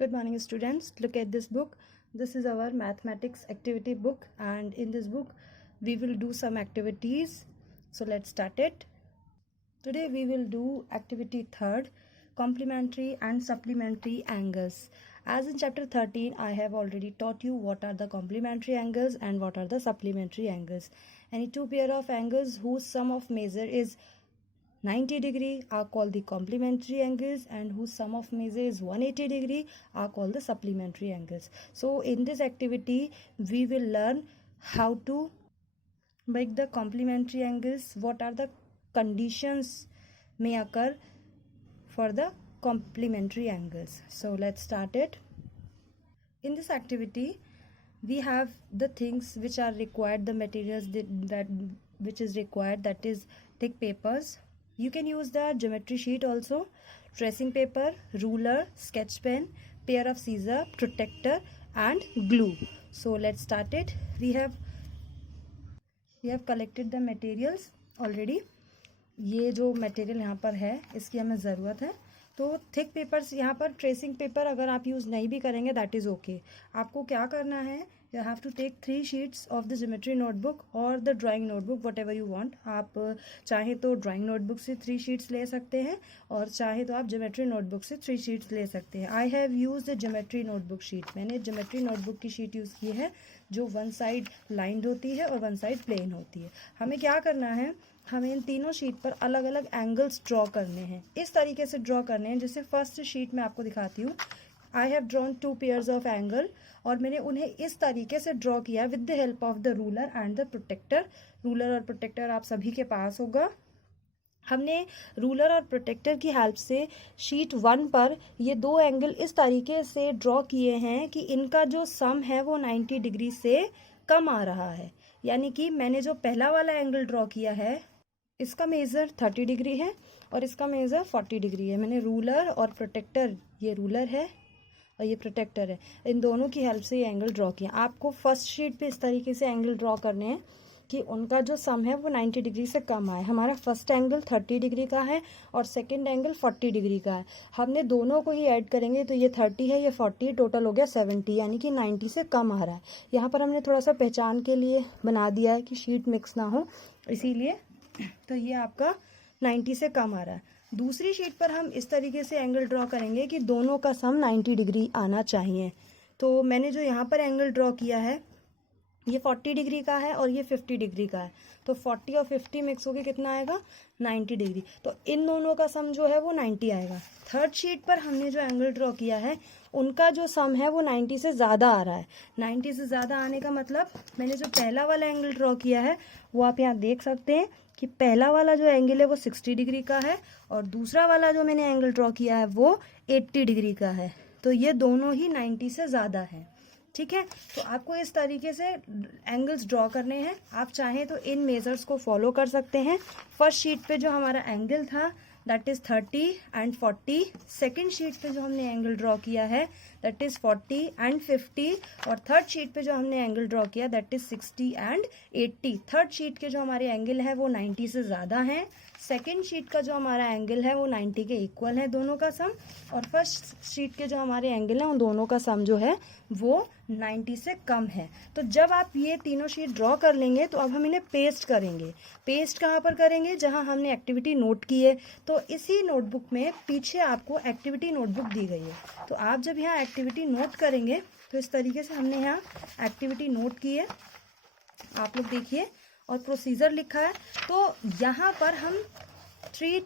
Good morning, students. Look at this book. This is our mathematics activity book, and in this book we will do some activities. So let's start it. Today we will do activity third, complementary and supplementary angles. As in chapter 13, I have already taught you what are the complementary angles and what are the supplementary angles. Any two pair of angles whose sum of measure is 90 degree are called the complementary angles, and whose sum of measure is 180 degree are called the supplementary angles. So in this activity we will learn how to make the complementary angles, what are the conditions may occur for the complementary angles. So let's start it. In this activity we have the things which are required, the materials that which is required, that is thick papers. You can use the geometry sheet also, tracing paper, ruler, sketch pen, pair of scissors, protector and glue. So let's start it. We have collected the materials already. ये जो material यहाँ पर है इसकी हमें ज़रूरत है. तो थिक पेपर्स, यहाँ पर ट्रेसिंग पेपर अगर आप यूज़ नहीं भी करेंगे दैट इज़ ओके. आपको क्या करना है, you have to take 3 sheets of the geometry notebook और the drawing notebook, whatever you want. आप चाहे तो ड्राइंग नोटबुक से 3 शीट्स ले सकते हैं और चाहे तो आप ज्योमेट्री नोटबुक से 3 शीट्स ले सकते हैं. I have use the geometry notebook sheet. मैंने ज्योमेट्री नोटबुक की शीट यूज़ की है जो वन साइड लाइंड होती है और वन साइड प्लेन होती है. हमें क्या करना है, हमें इन तीनों शीट पर अलग अलग एंगल्स ड्रॉ करने हैं. इस तरीके से ड्रॉ करने हैं. जैसे फर्स्ट शीट में आपको दिखाती हूँ. I have drawn 2 pairs of angle और मैंने उन्हें इस तरीके से ड्रॉ किया with the help of the ruler and the protractor. Ruler और प्रोटेक्टर आप सभी के पास होगा. हमने रूलर और प्रोटेक्टर की हेल्प से शीट 1 पर ये 2 एंगल इस तरीके से ड्रॉ किए हैं कि इनका जो सम है वो 90 डिग्री से कम आ रहा है. यानी कि मैंने जो पहला वाला एंगल ड्रॉ किया है इसका मेज़र 30 डिग्री है और इसका मेज़र 40 डिग्री है. मैंने रूलर और प्रोटेक्टर, ये रूलर है और ये प्रोटेक्टर है, इन दोनों की हेल्प से ये एंगल ड्रॉ किया. आपको फर्स्ट शीट पे इस तरीके से एंगल ड्रॉ करने हैं कि उनका जो सम है वो 90 डिग्री से कम आए. हमारा फर्स्ट एंगल 30 डिग्री का है और सेकंड एंगल 40 डिग्री का है. हमने दोनों को ही ऐड करेंगे तो ये 30 है, ये 40, टोटल हो गया 70, यानी कि 90 से कम आ रहा है. यहाँ पर हमने थोड़ा सा पहचान के लिए बना दिया है कि शीट मिक्स ना हो, इसीलिए. तो ये आपका 90 से कम आ रहा है. दूसरी शीट पर हम इस तरीके से एंगल ड्रॉ करेंगे कि दोनों का सम 90 डिग्री आना चाहिए. तो मैंने जो यहाँ पर एंगल ड्रॉ किया है ये 40 डिग्री का है और ये 50 डिग्री का है. तो 40 और 50 मिक्स होके कितना आएगा, 90 डिग्री. तो इन दोनों का सम जो है वो 90 आएगा. थर्ड शीट पर हमने जो एंगल ड्रॉ किया है उनका जो सम है वो 90 से ज़्यादा आ रहा है. 90 से ज़्यादा आने का मतलब, मैंने जो पहला वाला एंगल ड्रॉ किया है वो आप यहाँ देख सकते हैं कि पहला वाला जो एंगल है वो 60 डिग्री का है और दूसरा वाला जो मैंने एंगल ड्रॉ किया है वो 80 डिग्री का है. तो ये दोनों ही 90 से ज़्यादा है. ठीक है. तो आपको इस तरीके से एंगल्स ड्रॉ करने हैं. आप चाहें तो इन मेजर्स को फॉलो कर सकते हैं. फर्स्ट शीट पे जो हमारा एंगल था that is 30 and 40. Second sheet पे जो हमने एंगल ड्रॉ किया है दैट इज़ 40 एंड 50. और थर्ड शीट पे जो हमने एंगल ड्रॉ किया that is 60 and 80. Third sheet के जो हमारे एंगल है वो 90 से ज़्यादा हैं. सेकेंड शीट का जो हमारा एंगल है वो 90 के इक्वल है दोनों का सम. और फर्स्ट शीट के जो हमारे एंगल हैं उन दोनों का सम जो है वो 90 से कम है. तो जब आप ये तीनों शीट ड्रॉ कर लेंगे तो अब हम इन्हें पेस्ट करेंगे. पेस्ट कहाँ पर करेंगे, जहाँ हमने एक्टिविटी नोट की है. तो इसी नोटबुक में पीछे आपको एक्टिविटी नोटबुक दी गई है. तो आप जब यहाँ एक्टिविटी नोट करेंगे तो इस तरीके से हमने यहाँ एक्टिविटी नोट की है, आप लोग देखिए, और प्रोसीजर लिखा है. तो यहाँ पर हम 3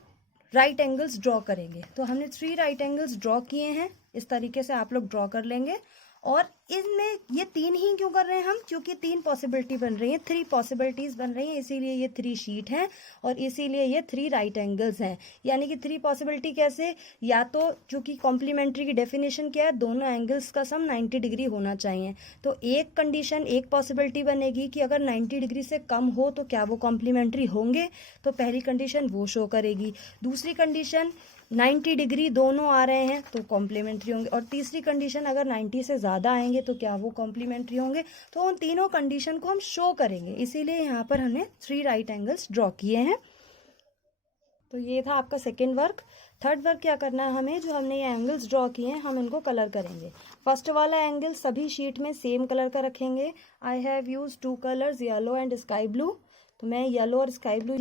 राइट एंगल्स ड्रॉ करेंगे. तो हमने 3 राइट एंगल्स ड्रॉ किए हैं. इस तरीके से आप लोग ड्रॉ कर लेंगे. और इनमें ये 3 ही क्यों कर रहे हैं हम, क्योंकि 3 पॉसिबिलिटी बन रही है, 3 पॉसिबिलिटीज़ बन रही हैं, इसीलिए ये 3 शीट हैं और इसीलिए ये 3 राइट एंगल्स हैं. यानी कि 3 पॉसिबिलिटी कैसे, या तो चूँकि कॉम्प्लीमेंट्री की डेफिनेशन क्या है, दोनों एंगल्स का सम 90 डिग्री होना चाहिए. तो एक कंडीशन, एक पॉसिबिलिटी बनेगी कि अगर 90 डिग्री से कम हो तो क्या वो कॉम्प्लीमेंट्री होंगे. तो पहली कंडीशन वो शो करेगी. दूसरी कंडीशन 90 डिग्री दोनों आ रहे हैं तो कॉम्प्लीमेंट्री होंगे. और तीसरी कंडीशन अगर 90 से ज़्यादा आएंगे तो क्या वो कॉम्प्लीमेंट्री होंगे. तो उन तीनों कंडीशन को हम शो करेंगे, इसीलिए यहाँ पर हमने 3 राइट एंगल्स ड्रॉ किए हैं. तो ये था आपका सेकेंड वर्क. थर्ड वर्क क्या करना है हमें, जो हमने ये एंगल्स ड्रॉ किए हैं हम इनको कलर करेंगे। फर्स्ट वाला एंगल सभी शीट में सेम कलर का रखेंगे। I have use 2 colours, yellow and sky blue. तो मैं येलो और स्काई ब्लू,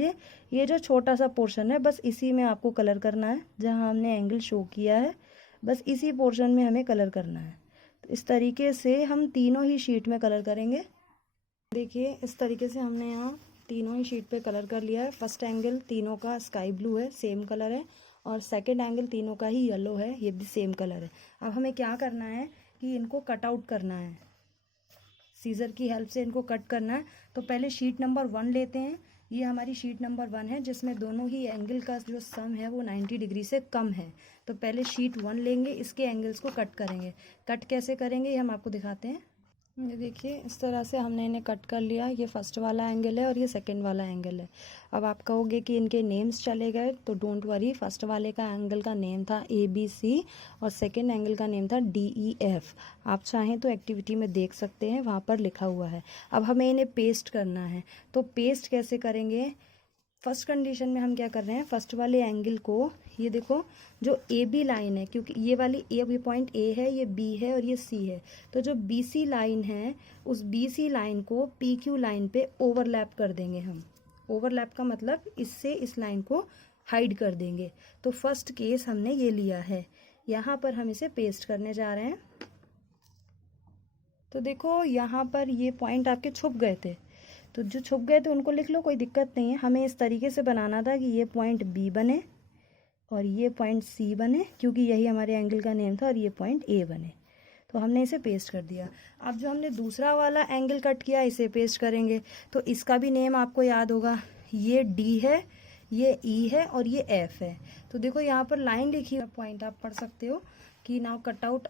ये जो छोटा सा पोर्शन है बस इसी में आपको कलर करना है, जहाँ हमने एंगल शो किया है बस इसी पोर्शन में हमें कलर करना है। तो इस तरीके से हम तीनों ही शीट में कलर करेंगे। देखिए इस तरीके से हमने यहाँ तीनों ही शीट पे कलर कर लिया है। फर्स्ट एंगल तीनों का स्काई ब्लू है, सेम कलर है, और सेकंड एंगल तीनों का ही येलो है, ये भी सेम कलर है। अब हमें क्या करना है कि इनको कट आउट करना है, सीजर की हेल्प से इनको कट करना है। तो पहले शीट नंबर 1 लेते हैं। ये हमारी शीट नंबर 1 है जिसमें दोनों ही एंगल का जो सम है वो 90 डिग्री से कम है। तो पहले शीट 1 लेंगे, इसके एंगल्स को कट करेंगे। कट कैसे करेंगे ये हम आपको दिखाते हैं। ये देखिए इस तरह से हमने इन्हें कट कर लिया। ये फर्स्ट वाला एंगल है और ये सेकंड वाला एंगल है। अब आप कहोगे कि इनके नेम्स चले गए, तो डोंट वरी। फर्स्ट वाले का एंगल का नेम था ABC और सेकंड एंगल का नेम था DEF। आप चाहें तो एक्टिविटी में देख सकते हैं, वहाँ पर लिखा हुआ है। अब हमें इन्हें पेस्ट करना है। तो पेस्ट कैसे करेंगे, फर्स्ट कंडीशन में हम क्या कर रहे हैं, फर्स्ट वाले एंगल को, ये देखो जो AB लाइन है, क्योंकि ये वाली ये पॉइंट A है, ये B है और ये C है, तो जो BC लाइन है उस BC लाइन को PQ लाइन पे ओवरलैप कर देंगे हम। ओवरलैप का मतलब इससे इस लाइन को हाइड कर देंगे। तो फर्स्ट केस हमने ये लिया है, यहाँ पर हम इसे पेस्ट करने जा रहे हैं। तो देखो यहाँ पर ये पॉइंट आपके छुप गए थे, तो जो छुप गए थे उनको लिख लो, कोई दिक्कत नहीं है। हमें इस तरीके से बनाना था कि ये पॉइंट B बने और ये पॉइंट C बने, क्योंकि यही हमारे एंगल का नेम था, और ये पॉइंट A बने। तो हमने इसे पेस्ट कर दिया। अब जो हमने दूसरा वाला एंगल कट किया इसे पेस्ट करेंगे। तो इसका भी नेम आपको याद होगा, ये D है, ये E है और ये F है। तो देखो यहाँ पर लाइन लिखी है, पॉइंट आप पढ़ सकते हो कि now cut out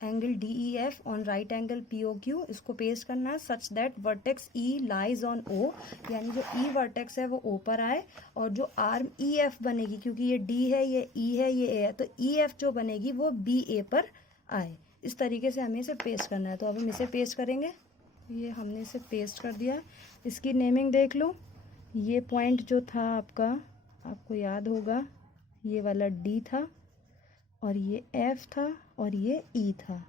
angle DEF on right angle POQ। इसको पेस्ट करना है such that vertex E lies on O, यानी जो E वर्टेक्स है वो O पर आए, और जो आर्म EF बनेगी, क्योंकि ये D है, ये E है, ये A है, तो EF जो बनेगी वो BA पर आए। इस तरीके से हमें इसे पेस्ट करना है। तो अब हम इसे पेस्ट करेंगे। ये हमने इसे पेस्ट कर दिया। इसकी नेमिंग देख लो। ये पॉइंट जो था आपका, आपको याद होगा, ये वाला D था और ये F था और ये E था।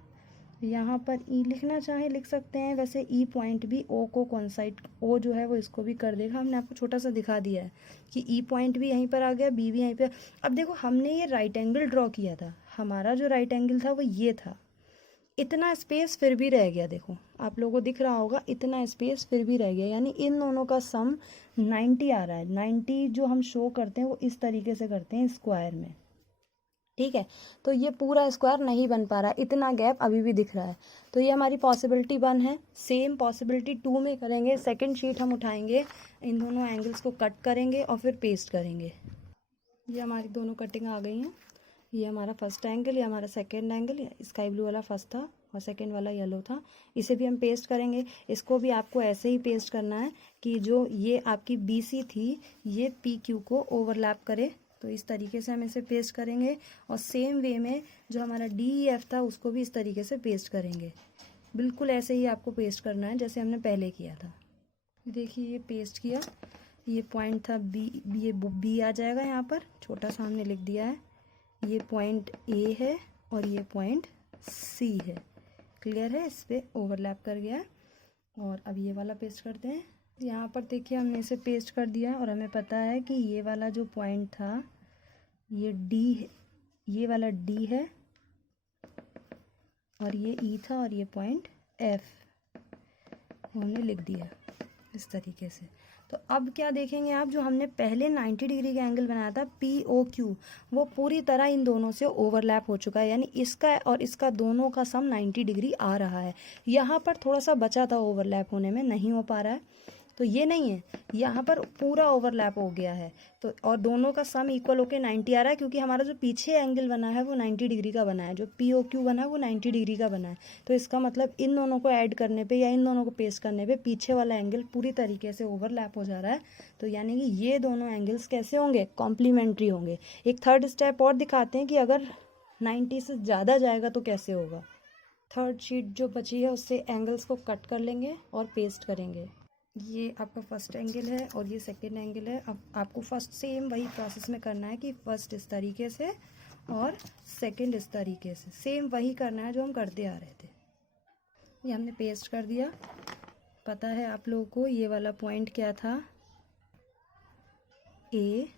यहाँ पर E लिखना चाहे लिख सकते हैं। वैसे E पॉइंट भी O को कॉन्साइड, O जो है वो इसको भी कर देगा। हमने आपको छोटा सा दिखा दिया है कि E पॉइंट भी यहीं पर आ गया, B भी यहीं पर। अब देखो हमने ये राइट एंगल ड्रॉ किया था, हमारा जो राइट एंगल था वो ये था, इतना स्पेस फिर भी रह गया। देखो आप लोगों को दिख रहा होगा, इतना स्पेस फिर भी रह गया, यानी इन दोनों का सम 90 आ रहा है। 90 जो हम शो करते हैं वो इस तरीके से करते हैं स्क्वायर में, ठीक है। तो ये पूरा स्क्वायर नहीं बन पा रहा है, इतना गैप अभी भी दिख रहा है। तो ये हमारी पॉसिबिलिटी 1 है। सेम पॉसिबिलिटी 2 में करेंगे। सेकंड शीट हम उठाएंगे, इन दोनों एंगल्स को कट करेंगे और फिर पेस्ट करेंगे। ये हमारी दोनों कटिंग आ गई हैं। ये हमारा फर्स्ट एंगल, ये हमारा सेकंड एंगल। स्काई ब्लू वाला फर्स्ट था और सेकंड वाला येलो था। इसे भी हम पेस्ट करेंगे। इसको भी आपको ऐसे ही पेस्ट करना है कि जो ये आपकी BC थी ये PQ को ओवरलैप करे। तो इस तरीके से हम इसे पेस्ट करेंगे, और सेम वे में जो हमारा DEF था उसको भी इस तरीके से पेस्ट करेंगे। बिल्कुल ऐसे ही आपको पेस्ट करना है जैसे हमने पहले किया था। देखिए ये पेस्ट किया, ये पॉइंट था B, ये B आ जाएगा यहाँ पर, छोटा सा हमने लिख दिया है। ये पॉइंट A है और ये पॉइंट C है। क्लियर है, इस पर ओवरलैप कर गया है। और अब ये वाला पेस्ट करते हैं। यहाँ पर देखिए हमने इसे पेस्ट कर दिया, और हमें पता है कि ये वाला जो पॉइंट था ये D, ये वाला D है और ये E था, और ये पॉइंट F हमने लिख दिया इस तरीके से। तो अब क्या देखेंगे आप, जो हमने पहले 90 डिग्री का एंगल बनाया था POQ, वो पूरी तरह इन दोनों से ओवरलैप हो चुका है, यानी इसका और इसका दोनों का सम 90 डिग्री आ रहा है। यहाँ पर थोड़ा सा बचा था ओवरलैप होने में, नहीं हो पा रहा है। तो ये नहीं है, यहाँ पर पूरा ओवरलैप हो गया है। तो और दोनों का सम इक्वल होके 90 आ रहा है, क्योंकि हमारा जो पीछे एंगल बना है वो 90 डिग्री का बना है, जो POQ बना है वो 90 डिग्री का बना है। तो इसका मतलब इन दोनों को ऐड करने पे या इन दोनों को पेस्ट करने पे पीछे वाला एंगल पूरी तरीके से ओवरलैप हो जा रहा है। तो यानी कि ये दोनों एंगल्स कैसे होंगे, कॉम्प्लीमेंट्री होंगे। एक थर्ड स्टेप और दिखाते हैं कि अगर 90 से ज़्यादा जाएगा तो कैसे होगा। थर्ड शीट जो बची है उससे एंगल्स को कट कर लेंगे और पेस्ट करेंगे। ये आपका फर्स्ट एंगल है और ये सेकंड एंगल है। अब आपको फर्स्ट सेम वही प्रोसेस में करना है कि फर्स्ट इस तरीके से और सेकंड इस तरीके से, सेम वही करना है जो हम करते आ रहे थे। ये हमने पेस्ट कर दिया। पता है आप लोगों को ये वाला पॉइंट क्या था, ए,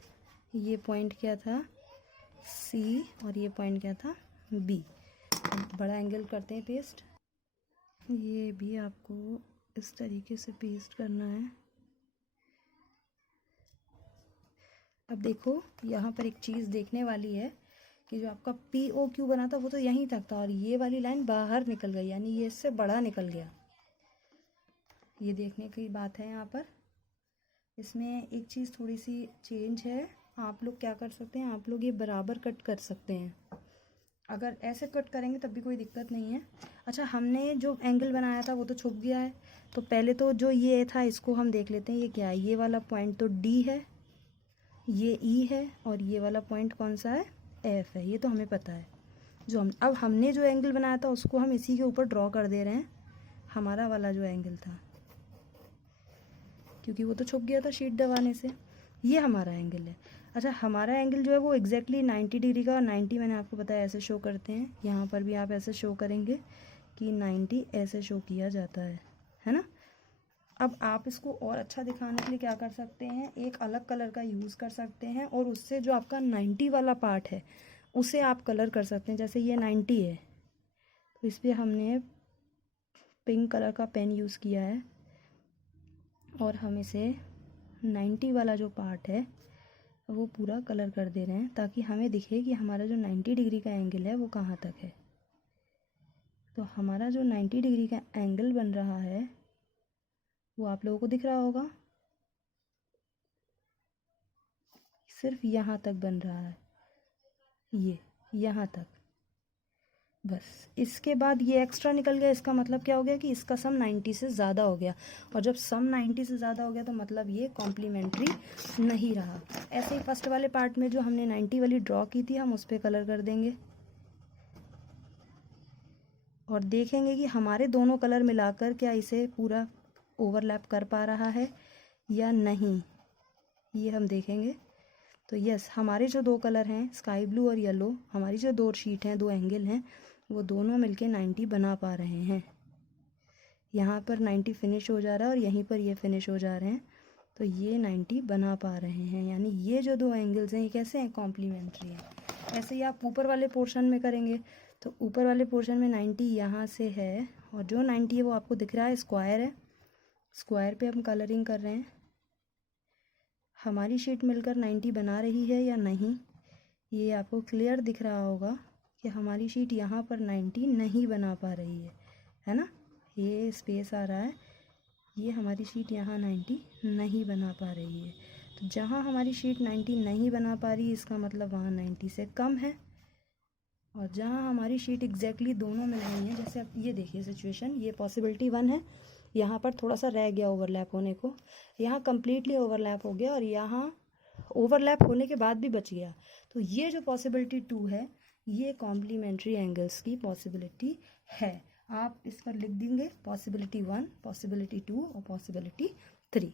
ये पॉइंट क्या था, सी, और ये पॉइंट क्या था, बी। बड़ा एंगल करते हैं पेस्ट। ये भी आपको इस तरीके से पेस्ट करना है। अब देखो यहाँ पर एक चीज़ देखने वाली है कि जो आपका POQ बना था वो तो यहीं तक था और ये वाली लाइन बाहर निकल गई, यानी ये इससे बड़ा निकल गया। ये देखने की बात है यहाँ पर। इसमें एक चीज़ थोड़ी सी चेंज है। आप लोग क्या कर सकते हैं, आप लोग ये बराबर कट कर सकते हैं। अगर ऐसे कट करेंगे तब भी कोई दिक्कत नहीं है। अच्छा, हमने जो एंगल बनाया था वो तो छुप गया है, तो पहले तो जो ये था इसको हम देख लेते हैं। ये क्या है, ये वाला पॉइंट तो D है, ये E है, और ये वाला पॉइंट कौन सा है, F है। ये तो हमें पता है। अब हमने जो एंगल बनाया था उसको हम इसी के ऊपर ड्रॉ कर दे रहे हैं, हमारा वाला जो एंगल था, क्योंकि वो तो छुप गया था शीट दबाने से। ये हमारा एंगल है। अच्छा, हमारा एंगल जो है वो एग्जैक्टली 90 डिग्री का, और 90 मैंने आपको बताया ऐसे शो करते हैं। यहाँ पर भी आप ऐसे शो करेंगे कि 90 ऐसे शो किया जाता है ना। अब आप इसको और अच्छा दिखाने के लिए क्या कर सकते हैं, एक अलग कलर का यूज़ कर सकते हैं और उससे जो आपका 90 वाला पार्ट है उसे आप कलर कर सकते हैं। जैसे ये 90 है तो इस पर हमने पिंक कलर का पेन यूज़ किया है और हम इसे 90 वाला जो पार्ट है वो पूरा कलर कर दे रहे हैं, ताकि हमें दिखे कि हमारा जो 90 डिग्री का एंगल है वो कहाँ तक है। तो हमारा जो 90 डिग्री का एंगल बन रहा है वो आप लोगों को दिख रहा होगा, सिर्फ यहाँ तक बन रहा है, ये यहाँ तक। बस इसके बाद ये एक्स्ट्रा निकल गया। इसका मतलब क्या हो गया कि इसका सम 90 से ज़्यादा हो गया, और जब सम 90 से ज़्यादा हो गया तो मतलब ये कॉम्प्लीमेंट्री नहीं रहा। ऐसे ही फर्स्ट वाले पार्ट में जो हमने 90 वाली ड्रॉ की थी हम उस पर कलर कर देंगे और देखेंगे कि हमारे दोनों कलर मिलाकर क्या इसे पूरा ओवरलैप कर पा रहा है या नहीं, ये हम देखेंगे। तो यस, हमारे जो दो कलर हैं स्काई ब्लू और येलो, हमारी जो दो शीट हैं, दो एंगल हैं, वो दोनों मिलके 90 बना पा रहे हैं। यहाँ पर 90 फिनिश हो जा रहा है और यहीं पर ये फिनिश हो जा रहे हैं, तो ये 90 बना पा रहे हैं। यानी ये जो दो एंगल्स हैं ये कैसे हैं, कॉम्प्लीमेंट्री हैं। ऐसे ही आप ऊपर वाले पोर्शन में करेंगे तो ऊपर वाले पोर्शन में 90 यहाँ से है और जो 90 है वो आपको दिख रहा है स्क्वायर है। स्क्वायर पे हम कलरिंग कर रहे हैं। हमारी शीट मिलकर 90 बना रही है या नहीं, ये आपको क्लियर दिख रहा होगा कि हमारी शीट यहाँ पर 90 नहीं बना पा रही है ना। ये स्पेस आ रहा है, ये हमारी शीट यहाँ 90 नहीं बना पा रही है। तो जहाँ हमारी शीट 90 नहीं बना पा रही इसका मतलब वहाँ 90 से कम है, और जहाँ हमारी शीट एग्जैक्टली दोनों मिल रही हैं, जैसे अब ये देखिए सिचुएशन, ये पॉसिबिलिटी 1 है, यहाँ पर थोड़ा सा रह गया ओवरलैप होने को, यहाँ कम्प्लीटली ओवरलैप हो गया और यहाँ ओवरलैप होने के बाद भी बच गया। तो ये जो पॉसिबिलिटी 2 है ये कॉम्प्लीमेंट्री एंगल्स की पॉसिबिलिटी है। आप इस पर लिख देंगे पॉसिबिलिटी 1, पॉसिबिलिटी 2 और पॉसिबिलिटी 3।